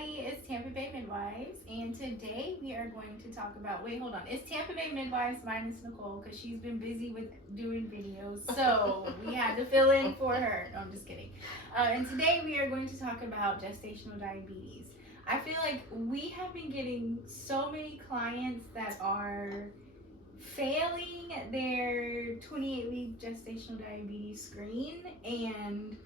everybody, it's Tampa Bay Midwives, and today we are going to talk about, it's Tampa Bay Midwives minus Nicole, because she's been busy with doing videos, so we had to fill in for her. No, I'm just kidding. And today we are going to talk about gestational diabetes. I feel like we have been getting so many clients that are failing their 28-week gestational diabetes screen and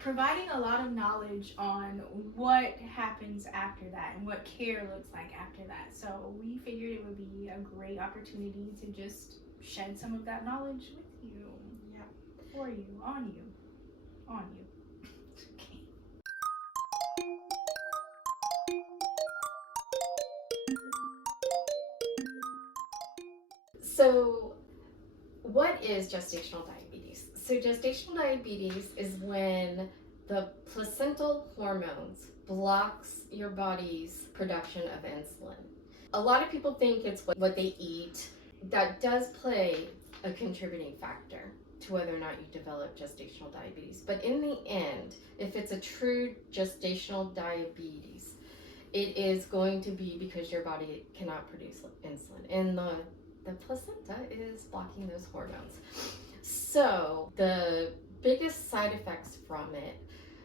providing a lot of knowledge on what happens after that and what care looks like after that. So we figured it would be a great opportunity to just shed some of that knowledge with you. Yeah. For you, on you, on you. Okay. So, what is gestational diabetes? So, gestational diabetes is when the placental hormones blocks your body's production of insulin. A lot of people think it's what they eat. That does play a contributing factor to whether or not you develop gestational diabetes. But in the end, if it's a true gestational diabetes, it is going to be because your body cannot produce insulin. And the placenta is blocking those hormones. So the biggest side effects from it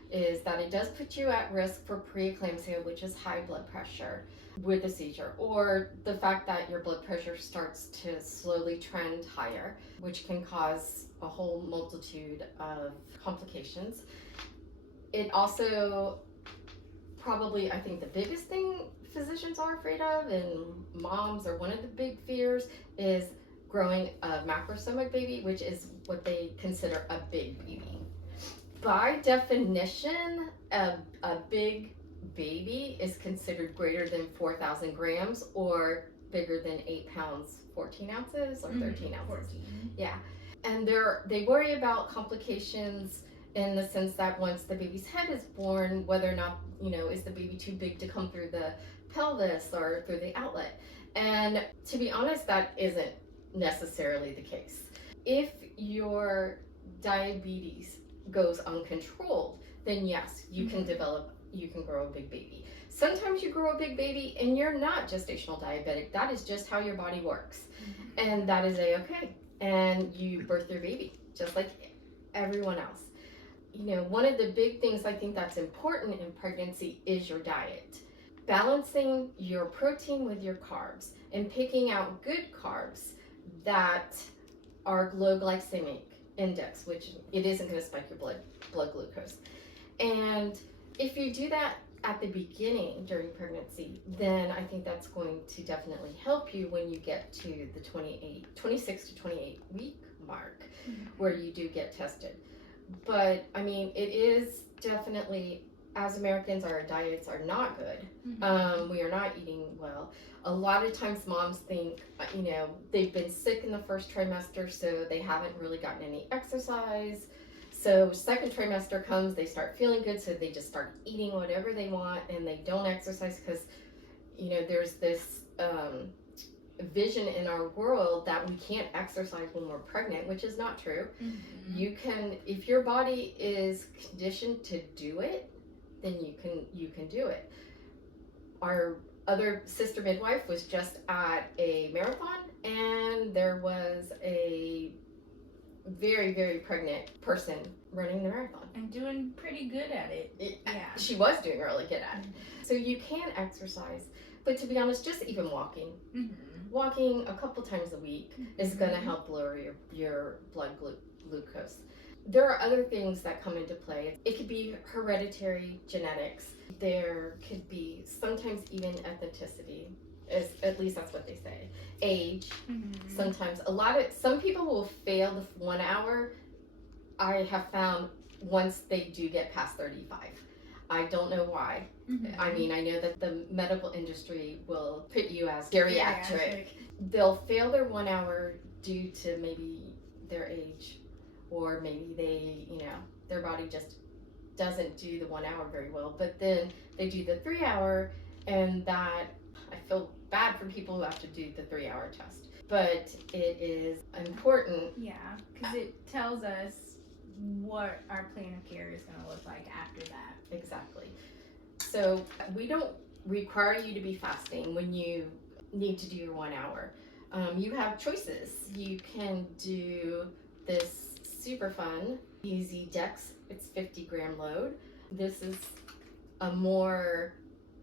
is that it does put you at risk for preeclampsia, which is high blood pressure with a seizure, or the fact that your blood pressure starts to slowly trend higher, which can cause a whole multitude of complications. It also probably, I think the biggest thing physicians are afraid of, and moms are one of the big fears, is growing a macrostomach baby, which is what they consider a big baby. By definition, a big baby is considered greater than 4,000 grams or bigger than 8 pounds, 14 ounces or 13 ounces. 14. Yeah. And they worry about complications in the sense that once the baby's head is born, whether or not, is the baby too big to come through the pelvis or through the outlet. And to be honest, that isn't necessarily the case. If your diabetes goes uncontrolled, then yes, you can grow a big baby. Sometimes you grow a big baby and you're not gestational diabetic. That is just how your body works. And that is a-okay. And you birth your baby just like everyone else. One of the big things I think that's important in pregnancy is your diet. Balancing your protein with your carbs and picking out good carbs that are low glycemic index, which it isn't going to spike your blood glucose. And if you do that at the beginning during pregnancy, then I think that's going to definitely help you when you get to the 26 to 28 week mark, where you do get tested. But I mean, it is definitely, as Americans, our diets are not good. We are not eating well. A lot of times moms think, they've been sick in the first trimester, so they haven't really gotten any exercise. So second trimester comes, they start feeling good, so they just start eating whatever they want, and they don't exercise because, there's this vision in our world that we can't exercise when we're pregnant, which is not true. You can, if your body is conditioned to do it, then you can do it. Our other sister midwife was just at a marathon, and there was a very, very pregnant person running the marathon. And doing pretty good at it. Yeah. She was doing really good at it. So you can exercise, but to be honest, just even walking. Walking a couple times a week is going to help lower your blood glucose. There are other things that come into play. It could be hereditary genetics. There could be sometimes even ethnicity, at least that's what they say. Age. Sometimes some people will fail the 1 hour. I have found once they do get past 35. I don't know why. I mean, I know that the medical industry will put you as geriatric. They'll fail their 1 hour due to maybe their age, or maybe they, their body just doesn't do the 1 hour very well. But then they do the 3 hour, and that, I feel bad for people who have to do the 3 hour test. But it is important. Yeah, because it tells us what our plan of care is going to look like after that. Exactly. So we don't require you to be fasting when you need to do your 1 hour. You have choices. You can do this super fun, easy Dex. It's 50-gram load. This is a more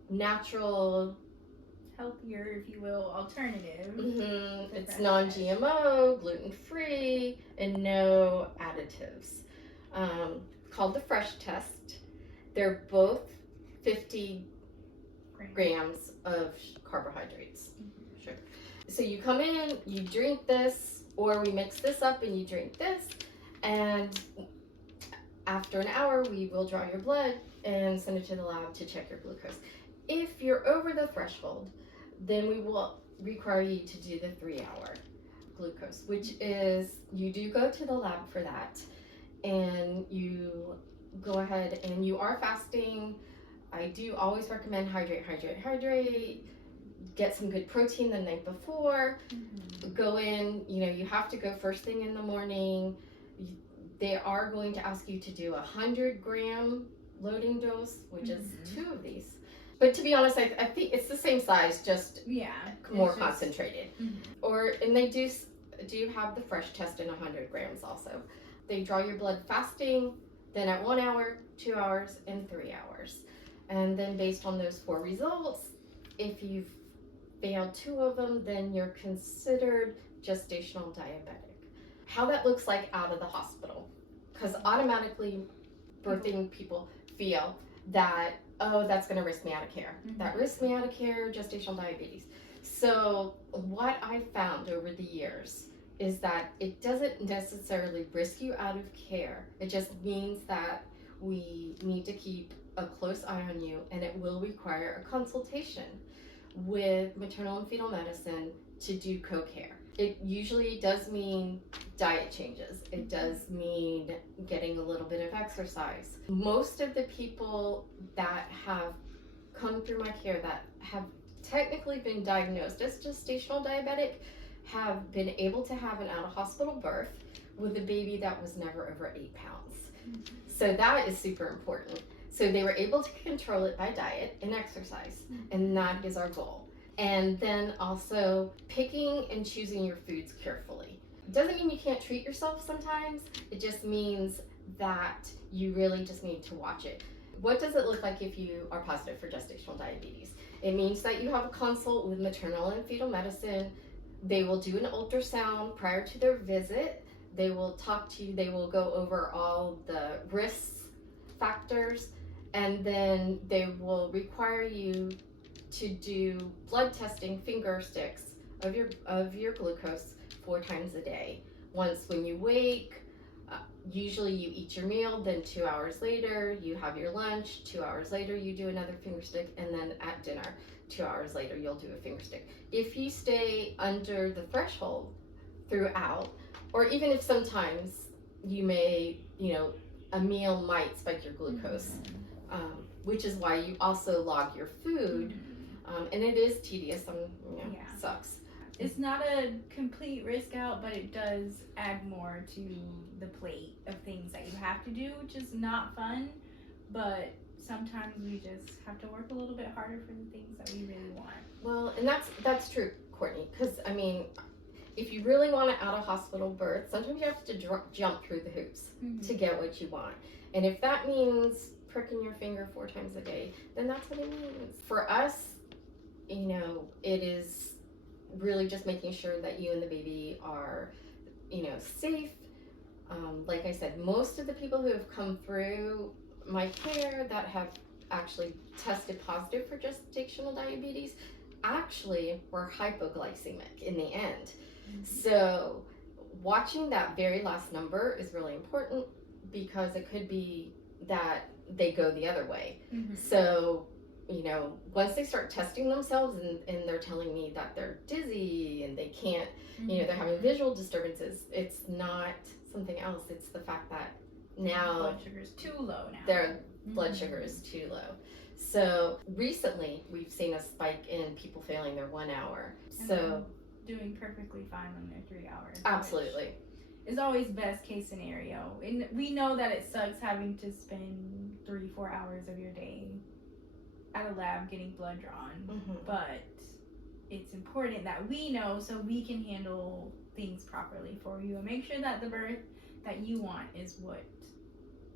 natural, healthier, if you will, alternative. It's non-GMO, gluten-free, and no additives. Called the Fresh Test. They're both 50 grams of carbohydrates. Sure. So you come in, you drink this, or we mix this up and you drink this, and after an hour we will draw your blood and send it to the lab to check your glucose. If you're over the threshold, then we will require you to do the 3-hour glucose, which is, you do go to the lab for that, and you go ahead and you are fasting. I do always recommend hydrate. Get some good protein the night before. Go in, you have to go first thing in the morning. They are going to ask you to do 100-gram loading dose, which is 2 of these. But to be honest, I think it's the same size, just more concentrated. And they do have the Fresh Test in 100 grams also. They draw your blood fasting, then at 1 hour, 2 hours, and 3 hours. And then based on those 4 results, if you've failed 2 of them, then you're considered gestational diabetic. How that looks like out of the hospital, because automatically birthing people feel that, oh, that's going to risk me out of care. That risks me out of care, gestational diabetes. So what I found over the years is that it doesn't necessarily risk you out of care. It just means that we need to keep a close eye on you, and it will require a consultation with maternal and fetal medicine to do co-care. It usually does mean diet changes. It does mean getting a little bit of exercise. Most of the people that have come through my care that have technically been diagnosed as gestational diabetic have been able to have an out-of-hospital birth with a baby that was never over 8 pounds. So that is super important. So they were able to control it by diet and exercise, and that is our goal. And then also picking and choosing your foods carefully. It doesn't mean you can't treat yourself sometimes. It just means that you really just need to watch it. What does it look like if you are positive for gestational diabetes? It means that you have a consult with maternal and fetal medicine. They will do an ultrasound prior to their visit. They will talk to you. They will go over all the risk factors, and then they will require you to do blood testing, finger sticks of your glucose 4 times a day. Once when you wake, usually you eat your meal, then 2 hours later you have your lunch, 2 hours later you do another finger stick, and then at dinner 2 hours later you'll do a finger stick. If you stay under the threshold throughout, or even if sometimes you may, a meal might spike your glucose, which is why you also log your food. And it is tedious, sucks. It's not a complete risk out, but it does add more to the plate of things that you have to do, which is not fun, but sometimes we just have to work a little bit harder for the things that we really want. Well, and that's true, Courtney, because if you really want an out-of-hospital birth, sometimes you have to jump through the hoops to get what you want. And if that means pricking your finger 4 times a day, then that's what it means. For us, it is really just making sure that you and the baby are, safe. Like I said, most of the people who have come through my care that have actually tested positive for gestational diabetes actually were hypoglycemic in the end. So watching that very last number is really important, because it could be that they go the other way. So once they start testing themselves and they're telling me that they're dizzy and they can't, they're having visual disturbances, it's not something else. It's the fact that now blood sugar is too low now. Their blood sugar is too low. So recently we've seen a spike in people failing their 1 hour. So doing perfectly fine on their 3 hours. Absolutely. Is always best case scenario. And we know that it sucks having to spend 3-4 hours of your day at a lab getting blood drawn, Mm-hmm. but it's important that we know so we can handle things properly for you and make sure that the birth that you want is what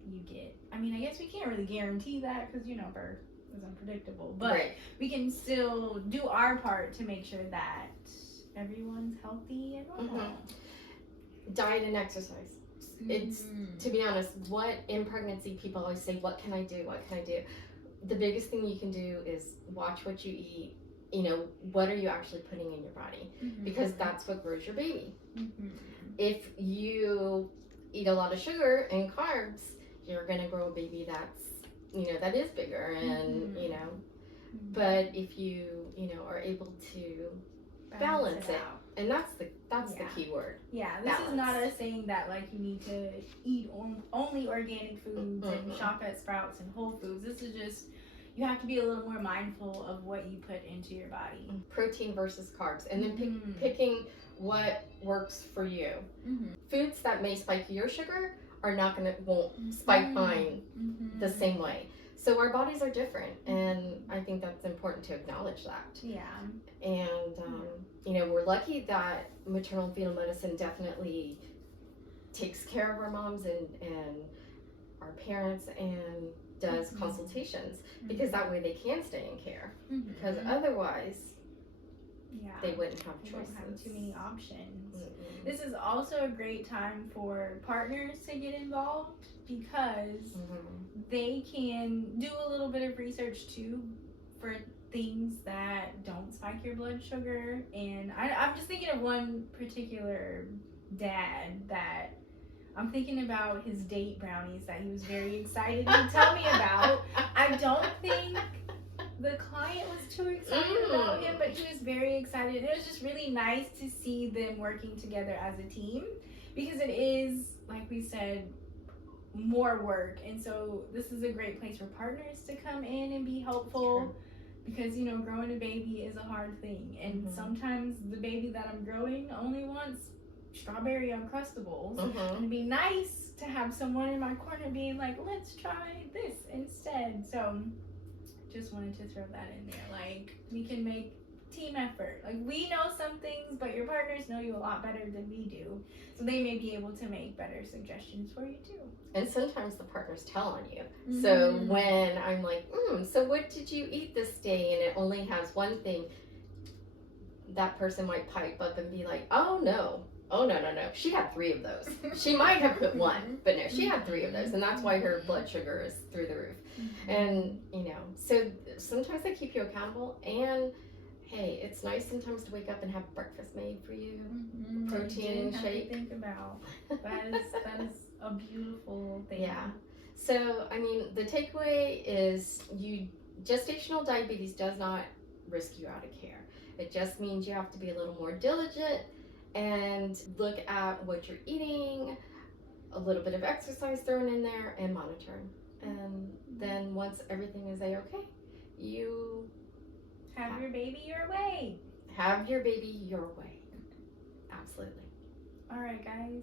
you get. I mean, I guess we can't really guarantee that because, you know, birth is unpredictable, but Right. we can still do our part to make sure that everyone's healthy and normal. Mm-hmm. Diet and exercise. It's, to be honest, what in pregnancy people always say, what can I do? What can I do? The biggest thing you can do is watch what you eat. You know, what are you actually putting in your body? Because that's what grows your baby. If you eat a lot of sugar and carbs, you're going to grow a baby that's, you know, that is bigger and, you know, but if you, you know, are able to balance it. Out. And that's the key word. Yeah, this is not us saying that like you need to eat only organic foods and shop at Sprouts and Whole Foods. This is just, you have to be a little more mindful of what you put into your body. Protein versus carbs. And then picking what works for you. Foods that may spike your sugar won't spike mine the same way. So our bodies are different, and I think that's important to acknowledge that. Yeah. And, you know, we're lucky that maternal and fetal medicine definitely takes care of our moms and our parents and does consultations, because that way they can stay in care. Because otherwise, they wouldn't have choices. They won't have too many options. This is also a great time for partners to get involved because they can do a little bit of research too for things that don't spike your blood sugar. And I'm just thinking of one particular dad that I'm thinking about his date brownies that he was very excited to tell me about. I don't think the client was too excited about him, but he was very excited. And it was just really nice to see them working together as a team, because it is, like we said, more work. And so this is a great place for partners to come in and be helpful, because, you know, growing a baby is a hard thing. And sometimes the baby that I'm growing only wants strawberry Uncrustables. And it'd be nice to have someone in my corner being like, let's try this instead. So just wanted to throw that in there. Like, we can make team effort. Like, we know some things, but your partners know you a lot better than we do. So they may be able to make better suggestions for you too. And sometimes the partners tell on you. So when I'm like, so what did you eat this day? And it only has one thing, that person might pipe up and be like, oh no, she had 3 of those. She might have put 1, but no, she had 3 of those. And that's why her blood sugar is through the roof. And, you know, so sometimes they keep you accountable. And hey, it's nice sometimes to wake up and have breakfast made for you. Protein shake. To think about. That is a beautiful thing. Yeah. So, I mean, the takeaway is gestational diabetes does not risk you out of care. It just means you have to be a little more diligent and look at what you're eating, a little bit of exercise thrown in there, and monitoring. And then once everything is A-okay, you have your baby your way. Have your baby your way. Absolutely. All right, guys.